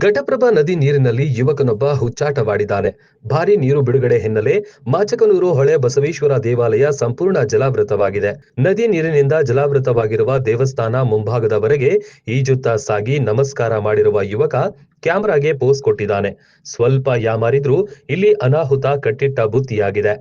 ಘಟಪ್ರಭಾ ನದಿ ನೀರಿನಲ್ಲಿ ಯುವಕನೊಬ್ಬ ಹುಚ್ಚಾಟವಾಡಿದ್ದಾನೆ. ಭಾರೀ ನೀರು ಬಿಡುಗಡೆ ಹಿನ್ನೆಲೆ ಮಾಚಕನೂರು ಹೊಳೆ ಬಸವೇಶ್ವರ ದೇವಾಲಯ ಸಂಪೂರ್ಣ ಜಲಾವೃತವಾಗಿದೆ. ನದಿ ನೀರಿನಿಂದ ಜಲಾವೃತವಾಗಿರುವ ದೇವಸ್ಥಾನ ಮುಂಭಾಗದವರೆಗೆ ಈಜುತ್ತಾ ಸಾಗಿ ನಮಸ್ಕಾರ ಮಾಡಿರುವ ಯುವಕ ಕ್ಯಾಮೆರಾಗೆ ಪೋಸ್ ಕೊಟ್ಟಿದ್ದಾನೆ. ಸ್ವಲ್ಪ ಯಾಮಾರಿದ್ರೂ ಇಲ್ಲಿ ಅನಾಹುತ ಕಟ್ಟಿಟ್ಟ ಬುತ್ತಿಯಾಗಿದೆ.